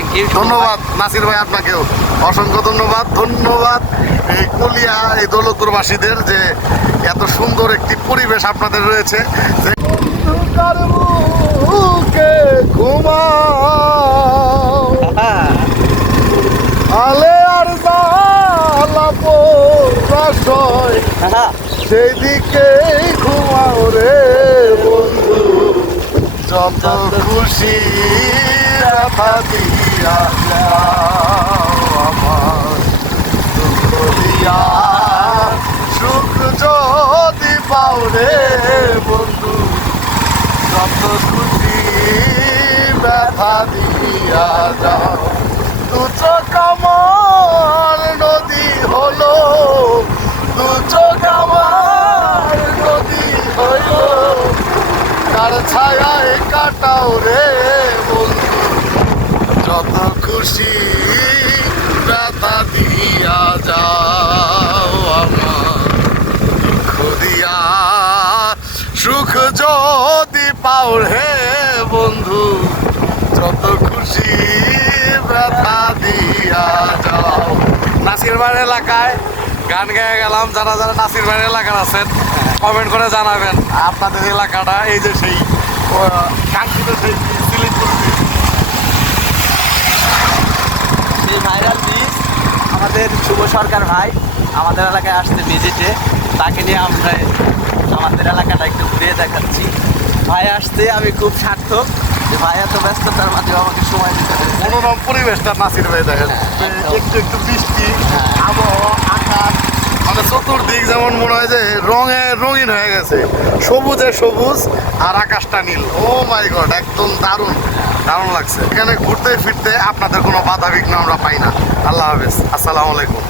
Thank you, ধন্যবাদ নাসির ভাই, আপনাকেও অসংখ্য ধন্যবাদ। ধন্যবাদ এই কলিয়া এই দৌলতপুরবাসীদের যে এত সুন্দর একটি পরিবেশ আপনাদের রয়েছে। আলে আর সেই দিকে ঘুমাও রে বন্ধু, যত খুশি রাখা দিয়া আমার দুঃখ দিয়া সুখ যদি পাও রে বন্ধু, যত খুশি ব্যথা দিয়া যাও। দু চোখ আমার নদী হলো, দু চোখ আমার নদী হলো, তার ছায়ায় কাটাও রে বন্ধু, যত খুশি ব্যথা দিয়া যাও আমার দুঃখ দিয়া সুখ যদি পাও রে বন্ধু, যত খুশি ব্যথা দিয়া যাও। নাসির ভাইয়ের এলাকায় গান গেয়ে গেলাম। যারা যারা নাসির ভাইয়ের এলাকার আছেন কমেন্ট করে জানাবেন আপনাদের এলাকাটা এই যে সেই কাঙ্ক্ষিত সেই ভাইরাল ব্রিজ। আমাদের শুভ সরকার ভাই আমাদের এলাকায় আসছে ভিজিটে, তাকে নিয়ে আমরা আমাদের এলাকাটা একটু ঘুরিয়ে দেখাচ্ছি। ভাই আসতে আমি খুব সার্থক যে ভাই এত ব্যস্ততার মাঝে আমাকে সময় দিতে হবে। মনোরম পরিবেশটা নাসির ভাই দেখেন, একটু একটু বৃষ্টি, আবহাওয়া, আকাশ, মানে চতুর্দিক যেমন মনে হয় যে রঙে রঙিন হয়ে গেছে, সবুজে সবুজ আর আকাশটা নীল। ও মাই গড, একদম দারুণ দারুণ লাগছে। এখানে ঘুরতে ফিরতে আপনাদের কোনো বাধা বিঘ্ন আমরা পাই না। আল্লাহ হাফেজ, আসসালামু আলাইকুম।